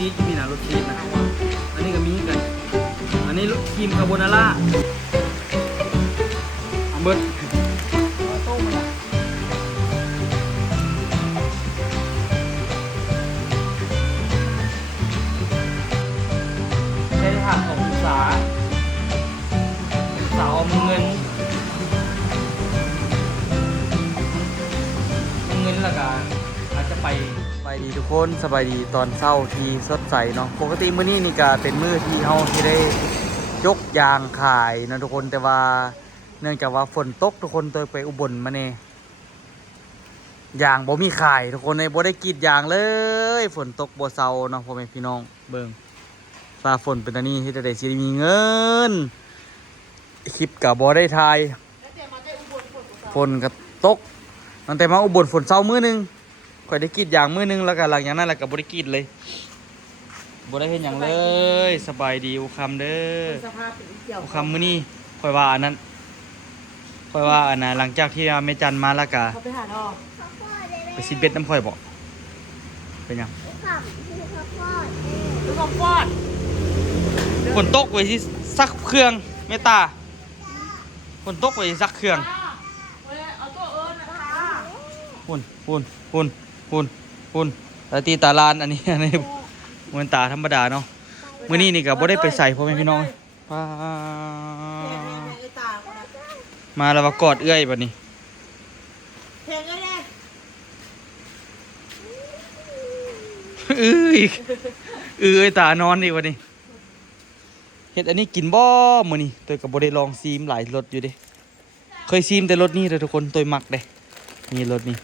ชีสมีนะรสชีสนะอันนี้ก็มีกันอันนี้ครีมคาโบนาร่าเบิร์ดต้มละใช้ผักของอุตสาออมเงินแล้วก็อาจจะไปดีทุกคนสบายดีตอนเช้าที่สดใสเนาะปกติมื้อนี้นี่ก็เป็นมื้อที่เฮาที่ได้ยกยางขายนะทุกคนแต่ว่าเนื่องจากว่าฝนตกทุกคนตัวไปอุบลมาเนี่ยยางบ่มีขายทุกคนในบ่ได้กรีดยางเลยฝนตกบ่เซาเนาะพ่อแม่พี่น้องเบิ่งฟ้าฝนเป็นตานี้ที่จะได้สิมีเงินคลิปกับบ่ได้ถ่ายฝนก็ตกตั้งแต่มาอุบลฝนเช้ามื้อนึงค่อยได้กรีดยางมื้อนึงแล้วก็หลังจากนั้นแล้วก็บ่ได้กรีดเลยบ่ได้เห็นหยังเลยสบายดีอุคำเด้ออุคำมื้อนี้ค่อยว่าอันนั้นค่อยว่าอันน่ะหลังจากที่แม่จันมาแล้วก็เขาไปหาดอกไปซิเบ็ดน้ำค่อยบ่เป็นหยังลูกข้าวโพดฝนตกไว้สิซักเครื่องเมตตาฝนตกไว้สิซักเครื่องหุ่นตาตีตาลานอันนี้เหมือนตาธรรมดาเนาะมื้อนี้นี่ก็บ่ได้ไปใส่พ่อแม่พี่น้องมาแล้วว่ากอดเอื้อยบัดนี้เพลงอะไรเอ้ยตานอนอีกบัดนี้เฮ็ดอันนี้กินบ่มื้อนี้ตัวก็บ่ได้ลองซีมหลายรสอยู่เด้เคยซีมแต่รสนี้เลยทุกคนตัวมักเด้นี่รสนี้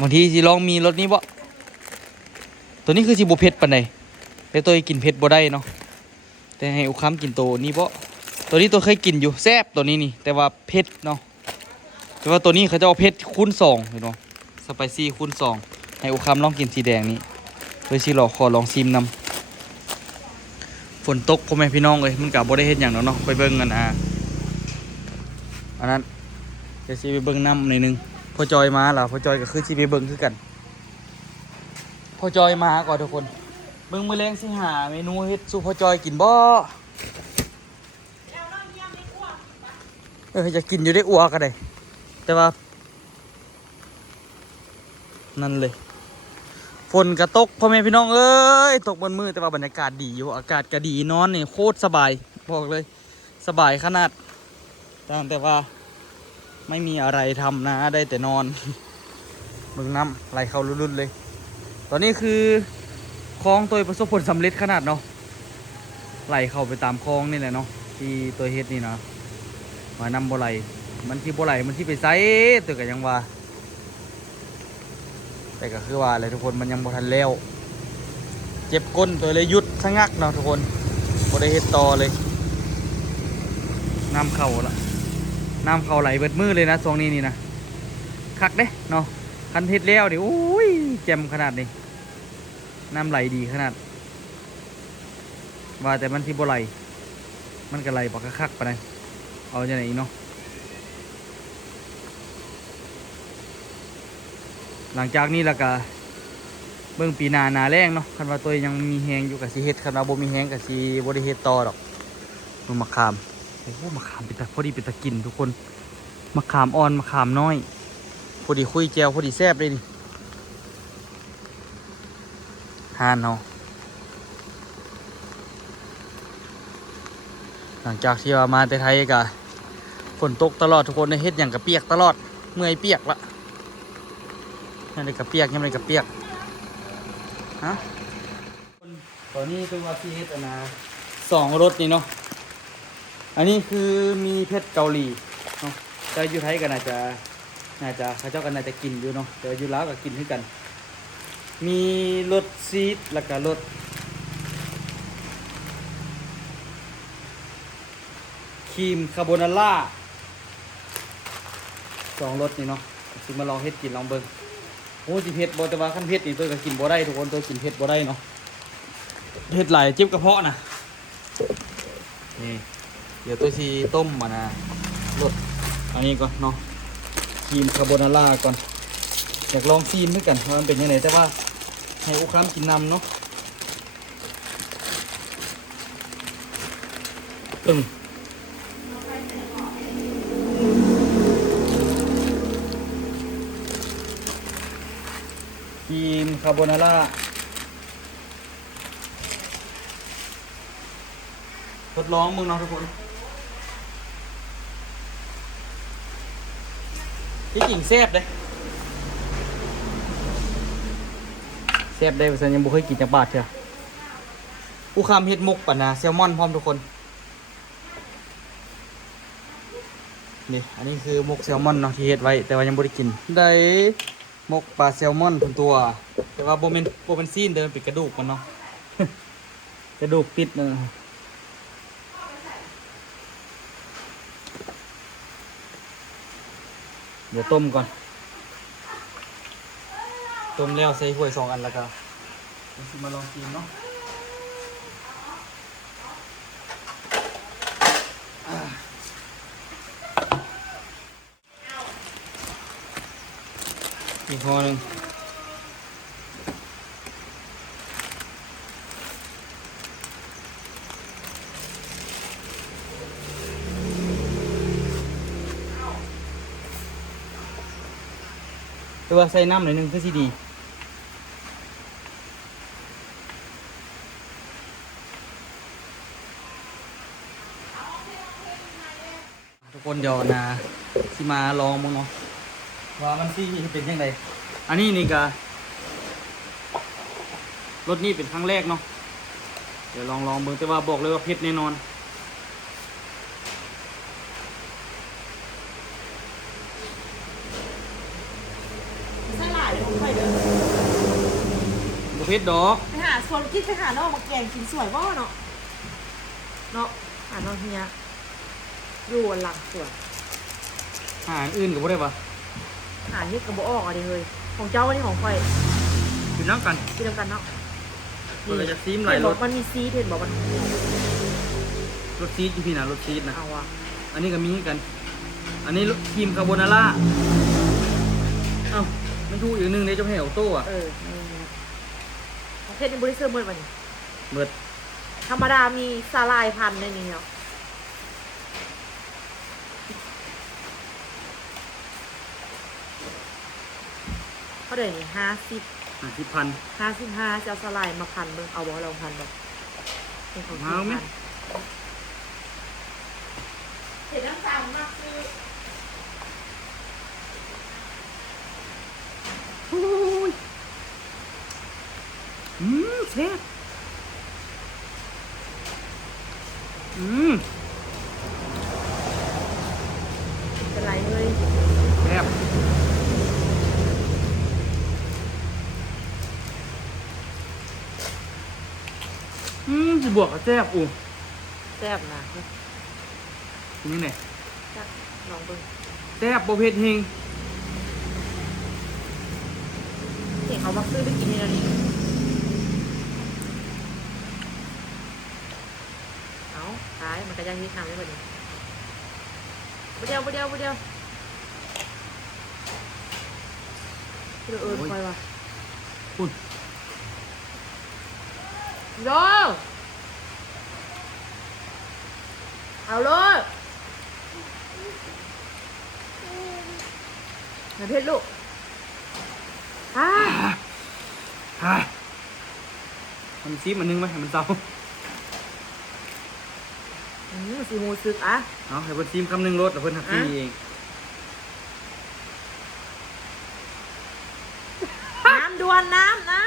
บางทีสิลองมีรสนี้บ่ตัวนี้คือสิบ่เผ็ดปานใดแต่ตัวกินเผ็ดบ่ได้เนาะแต่ให้อุคัมกินตัวนี้บ่ตัวนี้ตัวเคยกินอยู่แซ่บตัวนี้นี่แต่ว่าเผ็ดเนาะแต่ว่าตัวนี้เขาจะเอาเผ็ดคูณ2เนาะสไปซี่คูณ2ให้อุคัมลองกินสีแดงนี้โดยสิขอลองซิมนำฝนตกพ่อแม่พี่น้องเอ้ยมันก็บ่ได้เฮ็ดหยังเนาะไปเบิ่งกันอันนั้นเดี๋ยวสิไปเบิ่งน้ำหน่อยนึงพ่อจอยมาแล้วพ่อจอยก็คือสิไปเบิ่งคือกันพ่อจอยมาก่อนทุกคนเบิ่งมื้อแลงสิหาเมนูเฮ็ดสู่พ่อจอยกินบ่จะกินอยู่ได้อ้วกก็ได้แต่ว่านั่นเลยฝนก็ตกพ่อแม่พี่น้องเอ้ยตกบนมือแต่ว่าบรรยากาศดีอยู่อากาศก็ดีนอนนี่โคตรสบายบอกเลยสบายขนาดแต่ว่าไม่มีอะไรทำนะได้แต่นอนเบิ่งน้ำไหลเข้ารุ่นๆเลยตอนนี้คือคลองตัวประสบผลสำเร็จขนาดเนาะไหลเข้าไปตามคลองนี่แหละเนาะที่ตัวเฮ็ดนี่นะมานำบ่ไหลมันที่บ่ไหลมันที่ไปไซตัวก็ยังว่าแต่ก็คือว่าอะไรทุกคนมันยังบ่ทันแล้วเจ็บก้นตัวเลยหยุดชะงักเนาะทุกคนบ่ได้เฮ็ดต่อเลยน้ำเข้าละน้ำเข้าไหลเบิดมือเลยนะช่วงนี้นี่นะคักเด้เนาะคันเฮ็ดแล้วดิโอ้ยแจ่มขนาดนี้น้ำไหลดีขนาดว่าแต่มันที่บ่ไหลมันก็ไหลปากคักๆไปเลยเอาจะไหนอีกเนาะหลังจากนี้แล้วก็เบิ่งปีหน้าแรงเนาะคันว่าตัวยังมีแฮงอยู่กับสิเฮ็ดคันว่าบ่มีแฮงกับสิบ่ได้เฮ็ดต่อดอกมะขามโอ้โหมะขามเป็นตาพอดีเป็นตากินทุกคนมะขามอ่อนมะขามน้อยพอดีคุยแจวพอดีแซ่บเลยดิทานเนาะหลังจากที่ว่ามาแต่ไทยกะฝนตกตลอดทุกคนในเฮ็ดอย่างกับเปียกตลอดเมื่อยเปียกละยังไงกับเปียกยังไงกับเปียกฮะตอนนี้คือว่าพี่เฮ็ดนะ2รสนี่เนาะอันนี้คือมีเผ็ดเกาหลีเนาะแต่อยู่ไทยก็น่าจะเขาเจ้ากันน่าจะกินอยู่เนาะแต่อยู่ลาวก็กินด้วยกันมีรสซีดแล้วก็รสครีมคาโบนาร่า2รสนี่เนาะสิมาลองเฮ็ดกินลองเบิ่งโอ้สิเผ็ดบ่แต่ว่าคันเผ็ดนี่ตัวก็กินบ่ได้ทุกคนตัวกินเผ็ดบ่ได้เนาะเผ็ดหลายเจ็บกระเพาะนะนี่เดี๋ยวตัวซีต้มมานะรสอันนี้ก่อนเนาะครีมคาโบนาร่าก่อนอยากลองซีมด้วยกันว่ามันเป็นยังไงแต่ว่า ให้อุครัมกินน้ำเนาะตึงครีมคาโบนาร่าทดลองมึงเนาะทุกคนที่จริงแซ่บเลยแซ่บได้ฉันยังบ่เคยกินจากบาทเถอะอุคามเฮ็ดมุกป่ะนะแซลมอนพร้อมทุกคนนี่อันนี้คือมุกแซลมอนเนาะที่เฮ็ดไว้แต่ว่ายังบ่ได้กินได้มุกปลาแซลมอนทุกตัวแต่ว่าบ่เป็นซีนเดินปิดกระดูกมันเนาะ กระดูกติดเนาะเดี๋ยวต้มก่อนต้มแล้วใส่ถ้วย2 อันแล้วก็มาลองกินเนาะอีกห่อหนึ่งตัวใส่น้ำหน่อยหนึงคือสิดีทุกคนเดี๋ยวนะสิมาลองมั้งเนาะว่ามันสิเป็นยังไงอันนี้นี่ก็รสนี่เป็นครั้งแรกเนาะเดี๋ยวลองเบิ่งแต่ว่าบอกเลยว่าเผ็ดแน่นอนใส่หลายลงไปเด้อ บ่เผ็ดดอก ไปหาส่วนกินไปหาน้องมาแกงกินสวยบ่เนาะเนาะหาน้องเฮียอยู่วันหลังสวย อาหารอื่นก็บ่ได้ปะ หานี่กระบอกออกอะไรเลยของเจ้าอันนี้ของข่อย กินน้ำกัน กินเดียวกันเนาะ เราจะซีมหลาย เห็น ร บอ ส กมันมีซีดเห็นบอกมัน รสชีสอยู่พี่นะรสชีสนะ เอาอะ อันนี้ก็มีกัน อันนี้ครีมคาโบนาร่าเอ้ามันถูกอีกหนึ่งในเจ้าแห่วโต้อะ นี่ของเพชรในบริษัทเมื่อวันนี้ เบิด ธรรมดามีสาลายพันในนี้เนาะเขาเดี๋ยวนี้50 55จะเอาสาลายมาพันเบิ่งเอาบ่ลองพันบ่เป็นของที่พันเห็นน้ำตาลมากคือ โอ้ยแซ่บเป็นไรเลย แซ่บสิบวกกับแซ่บอู แซ่บนะ กินยังไง แซ่บลองเบิ่ง แซ่บโบเผ็ดเฮง เห็นเขามาซื้อไปกินในนี้เอาขายมันก็ยังฮิตนำได้บ่นี้บ่เดียวคอยว่ะ คุณ โยเอาเลยเดี๋ยวเพชรลูกมันซีมันนึงไหมให้มันเศร้า สีมูซึกอ่ะ เอาให้เพิ่นซีมคำหนึ่งรสแล้วเพิ่นหักซีเอง น้ำด่วนน้ำอ่ะ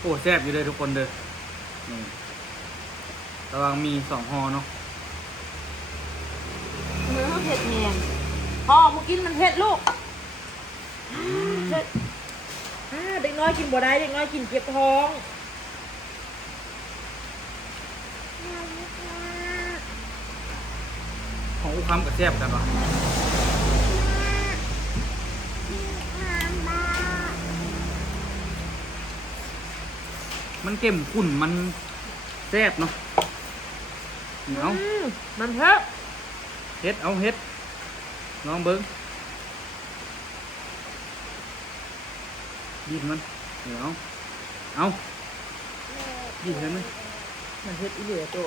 โอ้แซ่บอยู่เลยทุกคนเด้อนี่ระวังมี2ห่อเนาะ เนื้อเผ็ดแหงพ่อมากินมันเผ็ดลูกเผ็ดเด็กน้อยกินบ่ได้เด็กน้อยกินเจ็บท้อง ของอุคำกับแซ่บกันปะมันเข้มข้นมันแซ่บเนาะเอา มันเผ็ด เฮ็ดเอาเฮ็ด ลองเบิ้งบีบมันเดี๋ยวเอาบีบเห็นไหม มันเฮ็ดอีเหลือตัว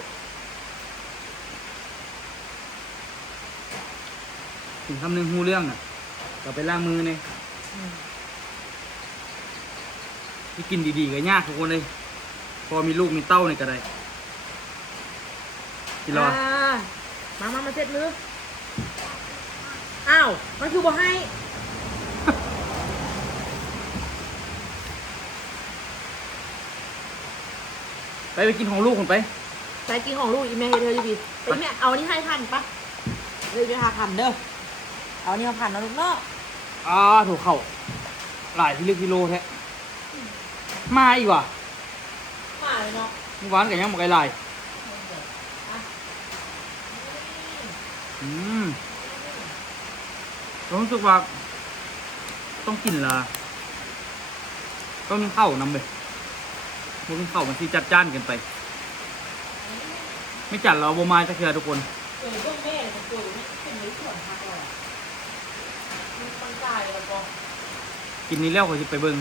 ถึงคำหนึ่งหูเรื่องน่ะก็ไปล้างมือเนี่ยที่กินดีๆก็ยากทุกคนเลยพอมีลูกมีเต้าเนี่ยก็ได้กินแล้วอะ มาเช็ดมืออ้าวมันคือบ่ให้ ไปกินของลูกคนไป ใส่กินของลูกอีแม่เฮ็ดเธอดีๆไปแม่เอาอันนี้ให้พันปะเลยไปหาพันเด้อเอาอันนี้มาพันนะลูกเนาะ ถูกเข่าหลายที่ลึกที่โลแท้มาอีกว่ะ มาเลยเนาะ เมื่อวานกับยังบอกไอ้ลายรู้สึกว่าต้องกินละต้องมีข้าวนำไปมันมีข้าวมันที่จัดจ้านเกันไป ไม่จัดเราโบมาจะเคือทุกคน เรื่องแม่เลยเป็นตัวนี้เป็นในส่วนพักเลยมันตั้งใจแล้วก็ กินนี้แล้วเขาจะไปเบิ้ง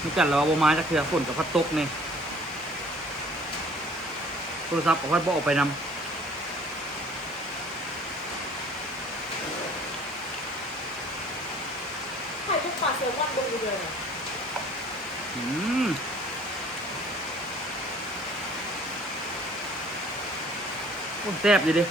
ไม่จัดเราโบมาจะเคือฝนกับพัดตกเนี่ยโทรศัพท์กับพัดบ่ออกไปนำ ใครจะปาเซลมอนบนเรือเนี่ย โอ้แซ่บดีดิ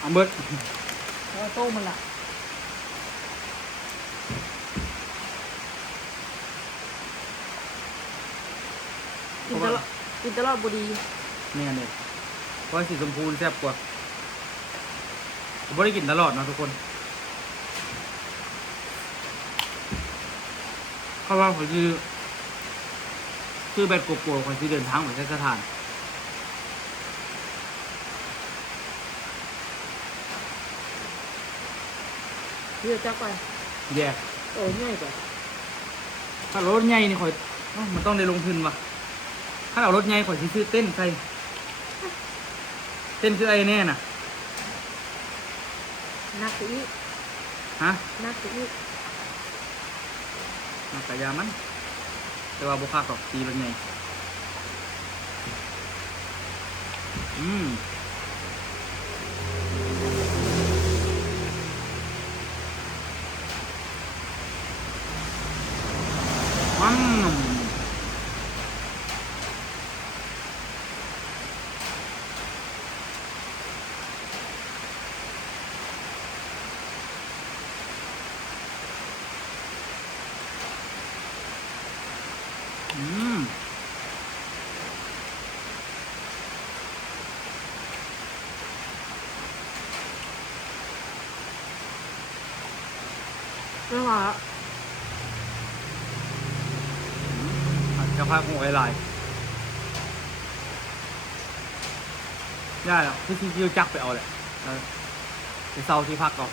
เอาเบิด แล้วโต้มันล่ะกินตลอดบดี เนี่ยเนี่ยเพราะสีชมพูแซ่บกว่าผมไม่ได้กินตลอดนะทุกคนเขาว่าเขาชื่อแบดโกโก้เขาชื่อเดินทางเหมือนสถาน เรือจักไป แย่ โอ้ง่ายกว่า ถ้ารถใหญ่นี่ข่อยมันต้องได้ลงทุนว่ะถ้าเอารถใหญ่ข่อยสิซื้อเต้นใส่เต้นคือไอ้แน่น่ะ นักอีก ฮะ นักอีก นักกายามันแต่ว่าบุคคาตอกตีรถใหญ่มันไม่หวาน จะพาคงไอ้ลายได้แล้วที่ที่จักไปเอาแหละไปเซาที่พักก่อน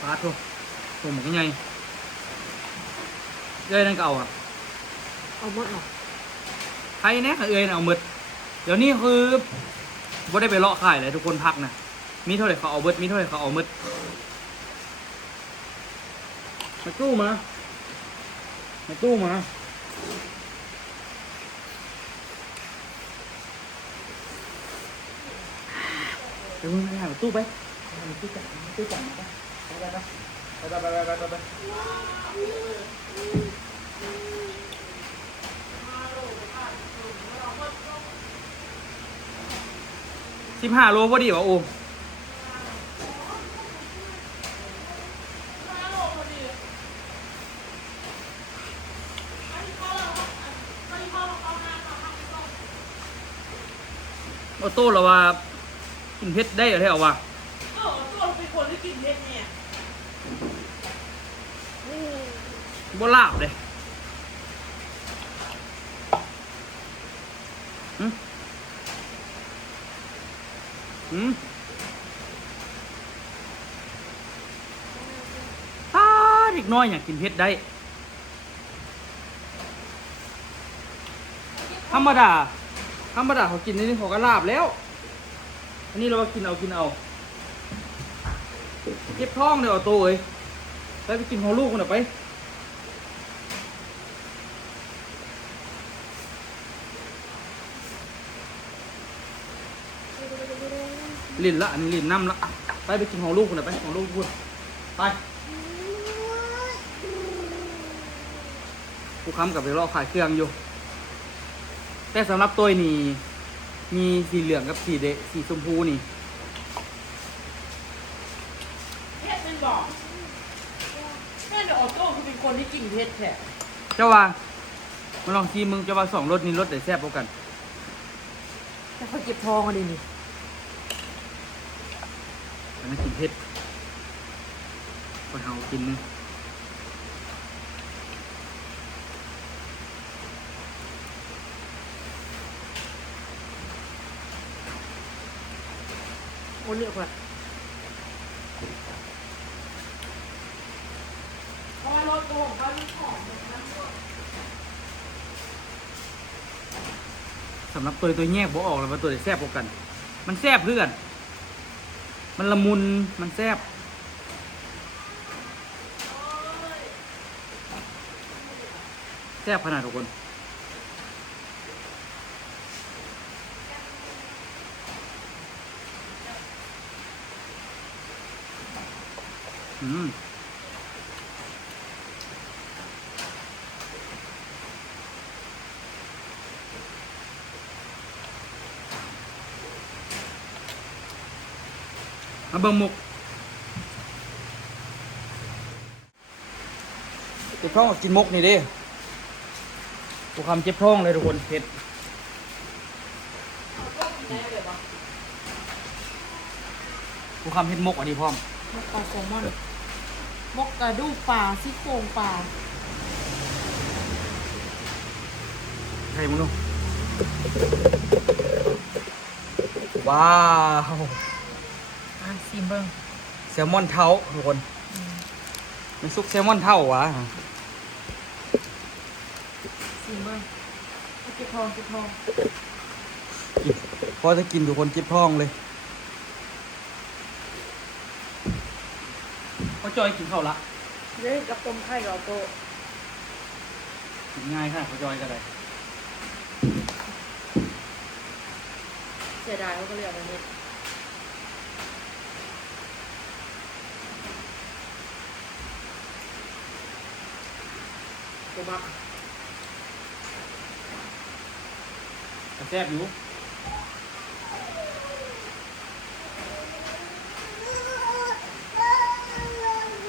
ปลาทุ่ตัวหมูยังไงเอ้ยนั่นก็เอาอ่ะ เอาหมดหรอ ใครแน่เอ้ยเอาหมดเดี๋ยวนี้คือว่าได้ไปเลาะขายเลยทุกคนพักนะมีเท่าไหร่เขาเอาเบิดมีเท่าไหร่เขาเอาหมดมาตู้มาตู้มาเดี๋ยวมึงไปหาตู้ไปตู้จับมาไป15 โลพอดีวะโอม ออโต้เราว่ากินเผ็ดได้เหรอแท้เอาวะ ตัวเป็นคนที่กินเผ็ดเนี่ย บ่ลาบเลยหืมหืมเด็กน้อยอยากกินเผ็ดได้ธรรมดาเขากินนี่เขาก็ลาบแล้วอันนี้เราว่ากินเอาเก็บท้องเดี๋ยวเอาโตเอ้ยไปกินของลูกมันไปลิ้นละอันนี้ลิ้นน้ำละไปกินของลูกมันไปของลูกพูดไปกูค้ำกับไปรอขายเครื่องอยู่แต่สำหรับตัวนี่มีสีเหลืองกับสีชมพูนี่ เผ็ดมันบอกแม่เดี๋ยวออโต้คือเป็นคนที่กินเผ็ดแท้ เจ้าว่ามาลองชิมมึงเจ้าว่าสองรสนี้รสไหนแซ่บกว่ากัน แต่เขาเก็บทองอะไรนี่ อันนั้นกินเผ็ดคนเฮากินนึง โอ้เลือกว่ะเพราะว่ารสตัวของเขามันหอมน้ำด้วย สำหรับตัวแยกบ่ออกแล้วว่าตัวไหนแซ่บกว่ากัน มันแซ่บเพื่อนมันละมุนมันแซ่บแซ่บขนาดทุกคนมาเบิ่งมุกเจ็บท้องก็กินมุกนี่เด้กูคำเจ็บท้องเลยทุกคนเผ็ดกูคำเผ็ดมุกอันนี้พร้อม มกปลาแซลมอนมกกระดูกปลาซี่โครงปลา ใครมึงดูว้าว ซีมเบิ้ง แซลมอนเท้าทุกคนมันซุกแซลมอนเท้าวะ ซีมเบิ้งเก็บทองพอจะกินทุกคนเจ็บท้องเลยเขาจอยกินข้าวละ เล่กับต้มไข่เราโต กินง่ายค่ะเขาจอยก็ได้ เสียดายเขาก็เรียกอะไรนี่ตัวบัก แต่แซ่บอยู่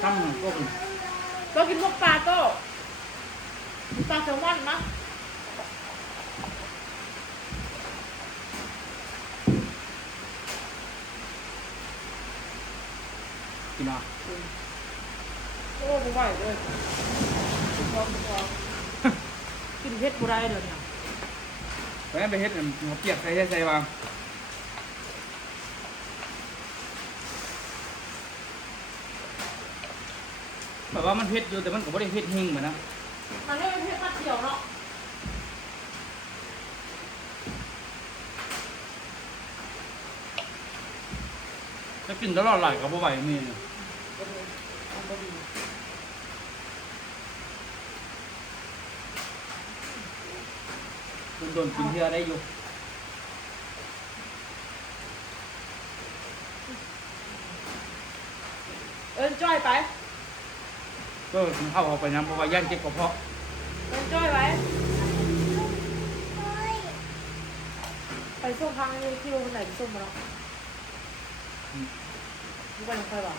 ตั้มก็กิน ก็กินพวกปลาโตปลาแซลมอนนะ กินอ่ะ โอ้ไม่ไหวเลยพอกินเผ็ดบุไรเดี๋ยวนี้ ไปไปเฮ็ดหัวเปียกใส่วางแบบว่ามันเผ็ดอยู่แต่มันก็ไม่ได้เผ็ดหิงเหมือนนะ มันไม่เป็นเผ็ดมากเดียวเนาะ ถ้ากินตลอดหลายก็บ่ไหวมีเนี่ย มันก็ดี โดนกินเทื่อได้อยู่ จ้อยไป ก็กินข้าวออกไปนะเพราะว่าย่างเจ็บกระเพาะ จ้อยไว้ไปส่งทางนี้คิวไหนไปส่งมาเนาะนี่ไปน้องใครบ้าง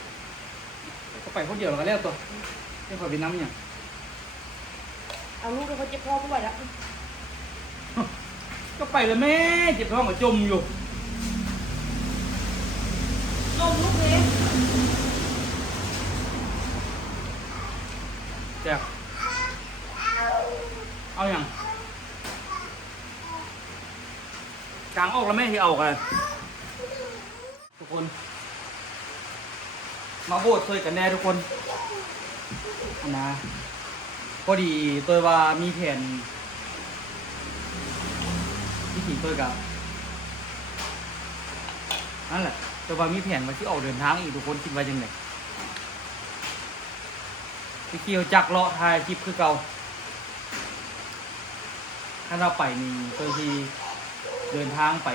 ก็ไปคนเดียวเราก็แล้วตัวไม่ขอไปน้ำเนี่ย เอาลูกเขาเจ็บคอไม่ไหวแล้ว ก็ไปแล้วแม่เจ็บท้องก็จมอยู่ ต้มลูกเล็ก แจ๊บเอาอย่างกลางออกแล้วไม่ที่เอากันทุกคนมาโบดเคยกันแน่ทุกคนนะพอดีตัวว่ามีแผนที่ขี่ตัวกับนั่นแหละตัวว่ามีแผนว่าที่ออกเดินทางอีกทุกคนคิดว่ายังไงไปเกี่ยวจักรเลาะทายคลิปคือเก่าถ้าเราไปนี่ตัวที่เดินทางไป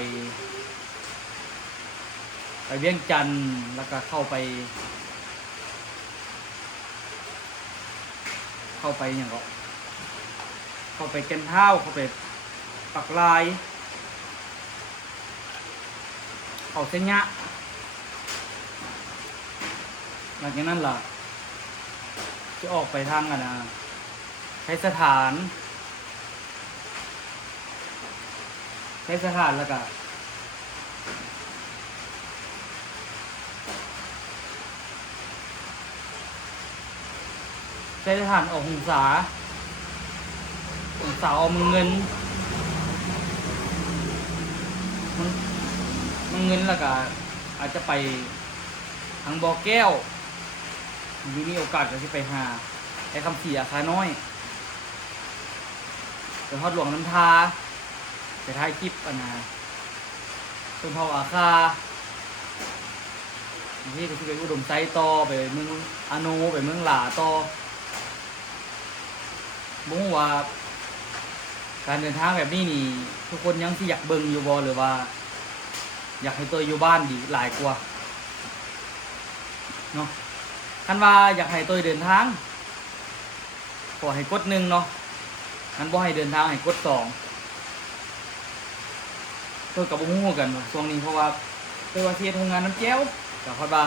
เวียงจันทร์แล้วก็เข้าไปอย่างก็เข้าไปแก่นเท้าเข้าไปปักลายเข้าเส้นยะหลังจากนั้นล่ะจะออกไปทางกันนะใช้สถานแล้วก็ใช้สถานออกหงสาเอาเงินแล้วก็อาจจะไปทางบ่อแก้วอยู่มีโอกาสก็จะไปหาไอ้คำศรีอาคาน้อยไปทอดหลวงน้ำทาไปท้ายคลิปอันนะต้นเผาอาคาที่ก็จะไปอุดมไซต่อไปเมืองอาโนไปเมืองหลาต่อบุ้งว่าการเดินทางแบบนี้นี่ทุกคนยังที่อยากเบิ่งอยู่บ่หรือว่าอยากให้ตัวอยู่บ้านดีหลายกว่าเนาะคันว่าอยากให้ตัวเดินทางขอให้กด1เนาะคันบ่ให้เดินทางให้กด2ตัวกับบุ้งกันช่วงนี้เพราะว่าตัวว่าเทียทำงานน้ำแก้วกับพอดว่า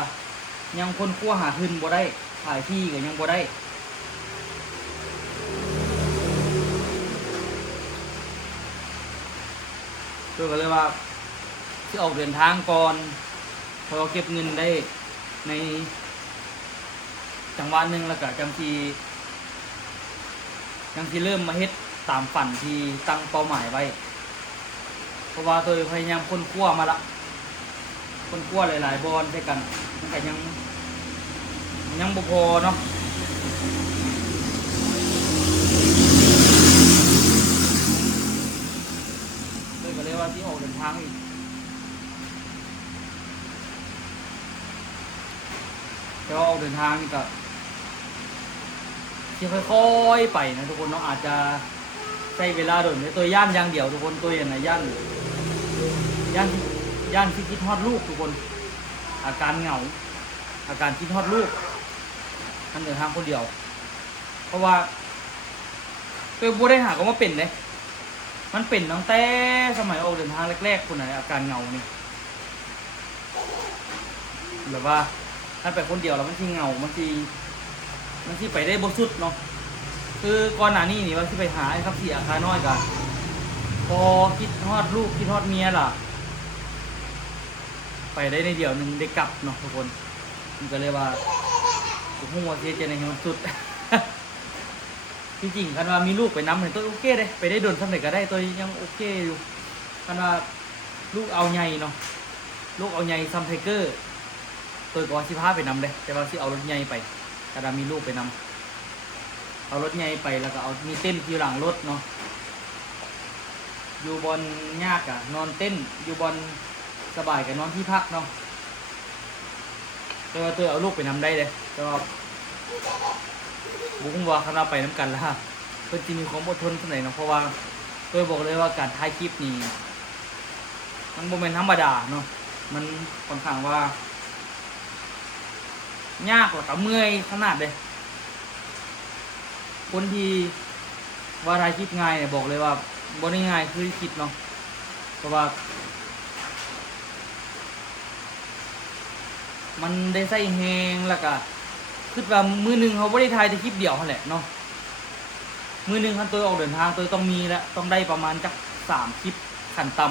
ยังคนคั่วหาทุนบ่ได้ถ่ายที่ก็ยังบ่ได้ตัวก็เลยว่าที่ออกเดินทางก่อนพอเราเก็บเงินได้ในจังหวะหนึ่งแล้วก็จังทีเริ่มมาเฮ็ดตามฝันที่ตั้งเป้าหมายไว้เพราะว่าตัวพยายามคนคั่วมาละคนคั่วหลายๆบอลด้วยกันมันก็ยังบ่พอเนาะเลยก็เลยว่าที่ออกเดินทางอีกแต่ว่าออกเดินทางนี่ก็ที่ค่อยๆไปนะทุกคนเนาะอาจจะใช้เวลาโดนในตัวย่านอย่างเดียวทุกคนตัวอย่างไรย่านที่คิดทอดลูกทุกคนอาการเหงาอาการคิดทอดลูกท่านเดินทางคนเดียวเพราะว่าตัวบัวได้หาก็มาเป็นเลยมันเป็นตั้งแต่สมัยออกเดินทางแรกๆคนไหนอาการเหงานี่แบบว่าถ้าไปคนเดียวแล้วมันที่เหงามันที่ไปได้บสุดเนาะคือก่อนหน้านี้นี่ว่าที่ไปหาไอ้ครับที่อาคาน้อยกันพอคิดทอดลูกคิดทอดเมียล่ะไปได้ในเดียวหนึ่งได้กลับเนาะทุกคนมันก็เลยว่าหัวเสียใจในมันสุด จริงๆคันว่ามีลูกไปน้ำเห็นตัวโอเคเลยไปได้โดนสำเร็จก็ได้ตัวยังโอเคอยู่คันว่าลูกเอาใหญ่เนาะลูกเอาใหญ่ซัมไทเกอร์ตัวก็สิพาไปนำเลยแต่ว่าสิเอารถใหญ่ไปคันว่ามีลูกไปนำเอารถใหญ่ไปแล้วก็เอามีเต้นที่หลังรถเนาะอยู่บนยากอะนอนเต้นอยู่บนสบายกับนอนที่พักเนาะแต่ว่าตัวเอาลูกไปนำได้เลยแต่ว่าบุ้งว่าคณะไปน้ำกันแล้วเพื่อจะมีความอดทนเท่าไหร่เนาะเพราะว่าตัวบอกเลยว่าการถ่ายคลิปนี้มันโมเมนต์ธรรมดาเนาะมันค่อนข้างว่ายากกว่ากับเมื่อยขนาดเลยคนที่ว่าถ่ายคลิปง่ายเนี่ยบอกเลยว่าบ่ได้ง่ายคือคิดเนาะเพราะว่ามันได้ใส่แฮงแล้วก็คือว่ามือหนึ่งเขาไม่ได้ถ่ายแต่คลิปเดียวเขาแหละเนาะมือหนึ่งคันตัวออกเดินทางตัวต้องมีแล้วต้องได้ประมาณจัก3 คลิปขั้นต่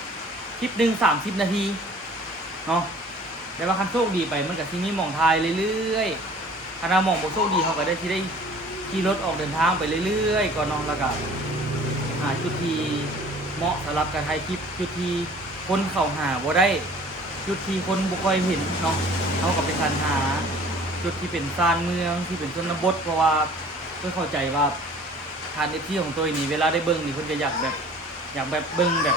ำคลิปหนึ่ง30 นาทีเนาะ แต่ว่าคันโชคดีไปมันก็สิมีหม่องทายเรื่อยๆคันเราหม่องบ่โชคดีเขาก็ได้ที่ได้ขี่รถออกเดินทางไปเรื่อยๆก่อนเนาะแล้วก็หาจุดที่เหมาะสำหรับการถ่ายคลิปจุดที่คนเข้าหาบ่ได้จุดที่คนบ่ค่อยเห็นเนาะเขาก็ไปสรรหาจุดที่เป็นซานเมืองที่เป็นชนบทเพราะว่าเพื่อเข้าใจว่าทานในที่ของตัวนี้เวลาได้เบิ่งนี่เพิ่นจะอยากแบบเบิ่งแบบ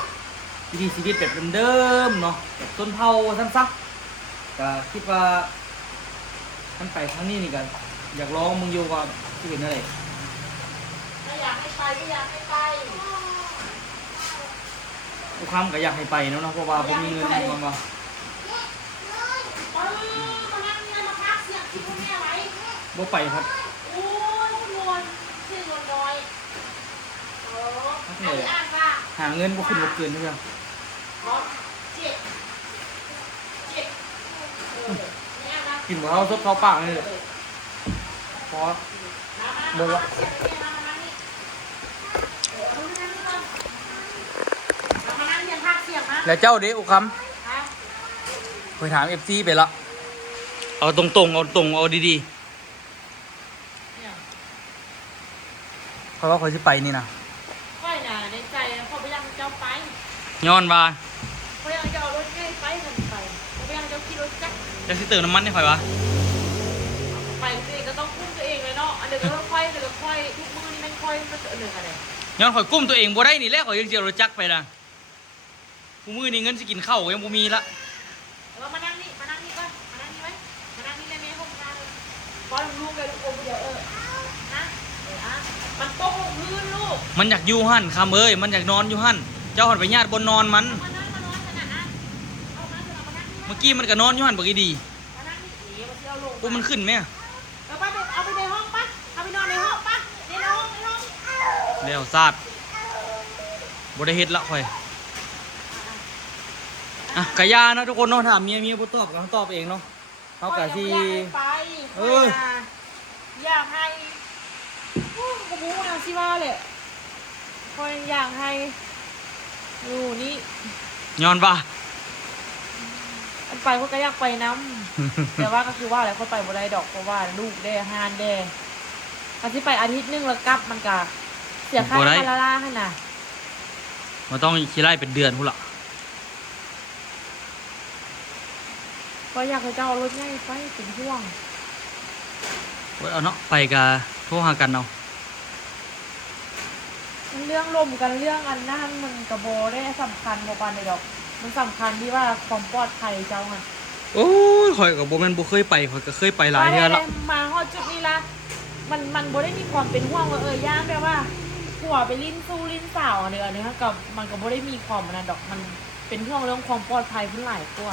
วิถีชีวิตแบบเดิมๆเนาะแบบต้นเผาซั่นซะก็คิดว่าท่านไปครั้งนี้นี่กันอยากลองมึงอยู่ว่าที่เป็นอะไร ไม่อยากให้ไปไม่อยากให้ไป ทุกครั้งก็อยากให้ไปเนาะเพราะว่าผมมีเงินมีความว่า มานั่งเนี่ยมาพักเสียงคิดว่าแม่ไว้ บ่ไปครับ โอ้ยนวลชื่อนวลน้อยโอ้อันนี้อ่านว่า หาเงินบ่ขึ้นบ่เกินเท่าไหร่ เจ็ดเนี่ยนะ กินบ่เฮาซบเข้าปากนี่แหละพอบ่ละ มานั่งเรียนภาคเสียงนะ แล้วเจ้าเด้อุคำไปถาม FC ไปละเอาตรงๆเอาดีๆเพราะว่าเขาสิไปนี่นะ ค่อยน่ะในใจเขาไปยังเจ้าไป ย้อนว่า เขายังจะเอารถง่ายไปกันไปเขาไปยังจะขี่รถจักร จะสิเติมน้ำมันให้ข่อยวะ ไปตัวเองก็ต้องคุ้มตัวเองเลยเนาะอันเดียวก็ต้องค่อยเดี๋ยวก็ค่อยทุกมือนี่มันค่อยมันเหนื่อยอะไร ย้อนข่อยกุ้มตัวเองบ่ได้นี่แหละข่อยยังสิเอารถจักรไปนะผู้มื้อนี้เงินสิกินข้าวก็ยังบ่มีละ แล้วมานั่งนี่ก่อนมานั่งนี่ไว้มานั่งนี่เลยแม่ห้องน้ำเลยก้อนลูกเลยลูกอมเดี๋ยวนะมันตกลงพื้นลูก มันอยากอยู่หั่นคำเอ้ยมันอยากนอนอยู่หั่นเจ้าหันไปญาติบนนอนมัน มานอนขนาดนั้นเอามาเถอะมานั่งนี่ เมื่อกี้มันก็นอนอยู่หั่นบ่กี่ดี มานั่งนี่เดี๋ยวมาเที่ยวลง ปุ๊บมันขึ้นไหม เอาไปในห้องปะเอาไปนอนในห้องปะในห้อง แล้วซาดบ่ได้เฮ็ดละข่อยอ่ะกะยาเนาะทุกคนเนาะถามเมียบ่ตอบก็ตอบเองเนาะเฮากะสิ ไปอยากให้กูมูนะสิว่าเลยคอยอยากให้อยู่นี่ ย้อนว่า อันไปเขาก็อยากไปน้ำ แต่ว่าก็คือว่าอะไรเขาไปบ่ได้ดอกเพราะว่าลูกได้ฮานได้อันที่ไปอาทิตย์นึงแล้วกลับมันก็เสียค่าคาราล่าขนาด มันต้องขี้ไล่เป็นเดือนพุ่นล่ะ ก็อยากให้เจ้าเอารถง่ายไปถึงห่วง โอ้ยเอาเนาะไปกะโทรหากันเอา มันเรื่องลมกันเรื่องอันนั้นมันกระโบได้สำคัญกว่าปานใดดอก มันสำคัญที่ว่าความปลอดภัยเจ้าค่ะ โอ้ยข่อยก็บ่แม่นบ่เคยไปข่อยก็เคยไปหลายเทื่อละ มาฮอดจุดนี้ละมันบ่ได้มีความเป็นห่วงว่าย่างแบบว่าหัวไปลิ้นสู้ลิ้นสาวอะไรอันนี้ค่ะกับมันก็บ่ได้มีความมันดอกมันเป็นห่วงเรื่องความปลอดภัยเพิ่นหลายตัว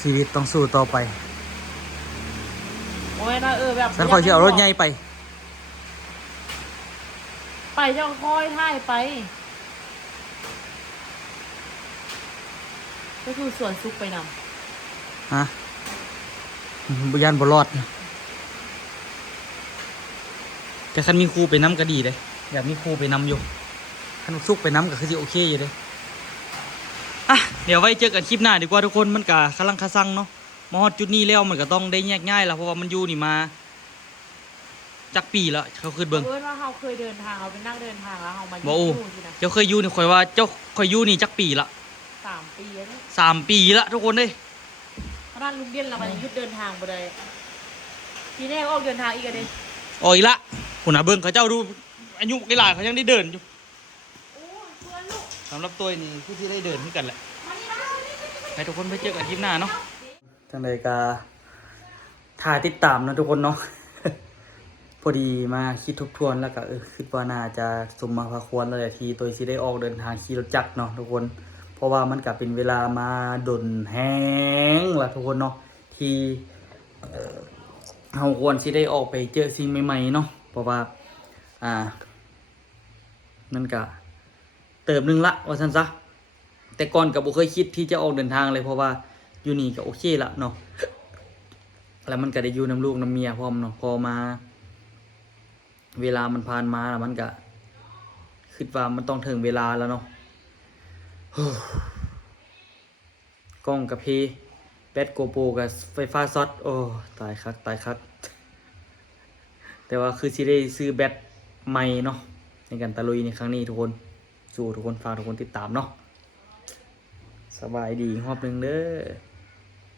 ชีวิตต้องสู้ต่อไป โอ้ยนะแบบ ฉันข่อยสิเอารถใหญ่ไป ไปเจ้าค่อยท่ายไปก็คือสวนซุกไปนำ ฮะบ่ยันบ่รอดนะแต่คันมีครูไปน้ำก็ดีเลยอยากมีครูไปน้ำอยู่คันสุกไปน้ำก็คือสิโอเคอยู่เลยอ่ะเดี๋ยวไว้เจอกันคลิปหน้าดีกว่าทุกคนมันก็คลังคาซังเนาะมาฮอดจุดนี้แล้วมันก็ต้องได้แยกง่ายแล้วเพราะว่ามันอยู่นี่มาจักปีแล้วเขาขึ้นเบิ่ง ว่าเราเคยเดินทางเราเป็นนั่งเดินทางแล้วเรามา บ่โอ้ ยู่ที่นะ เจ้าเคยอยู่นี่ข่อยว่าเจ้าข่อยอยู่นี่จักปีละ 3 ปีแล้วนี่ 3 ปีละทุกคนเด้ย เพราะนั้นลุงเดียนเราก็ยังหยุดเดินทางบ่ได้ทีแรกก็ออกเดินทางอีกอะเด้ ออกอีกละคุณน่ะเบิ่งเขาเจ้าดูอายุหลายๆเขายังได้เดินอยู่ โอ้ยชวนลูก สำหรับตัวนี่ผู้ที่ได้เดินขึ้นกันแหละ มานี่มานี่ ให้ทุกคนไปเจอกันคลิปหน้าเนาะจังใดกาถ่ายติดตามนะทุกคนเนาะ พอดีมาคิดทบทวนแล้วก็คิดว่าน่าจะสมมาพาควรแล้วแหละทีตัวสิได้ออกเดินทางขี่รถจักรเนาะทุกคน เพราะว่ามันก็เป็นเวลามาดนแห้งละทุกคนเนาะที่เราควรสิได้ออกไปเจอสิ่งใหม่ๆเนาะเพราะว่ามันก็เติมนึงละว่าซั่นซะแต่ก่อนก็บ่เคยคิดที่จะออกเดินทางเลยเพราะว่าอยู่นี่ก็โอเคละเนาะแล้วมันก็ได้อยู่น้ำลูกน้ำเมียพร้อมเนาะพอมาเวลามันผ่านมาแล้วมันก็คิดว่ามันต้องถึงเวลาแล้วเนาะ กล้องกับพีแบตโกโปรกับไฟฟ้าช็อตโอ้ตายคักตายคักแต่ว่าคือสิได้ซื้อแบตใหม่เนาะในการตะลุยในครั้งนี้ทุกคนสู้ทุกคนฝากทุกคนติดตามเนาะสบายดีรอบหนึงเด้อ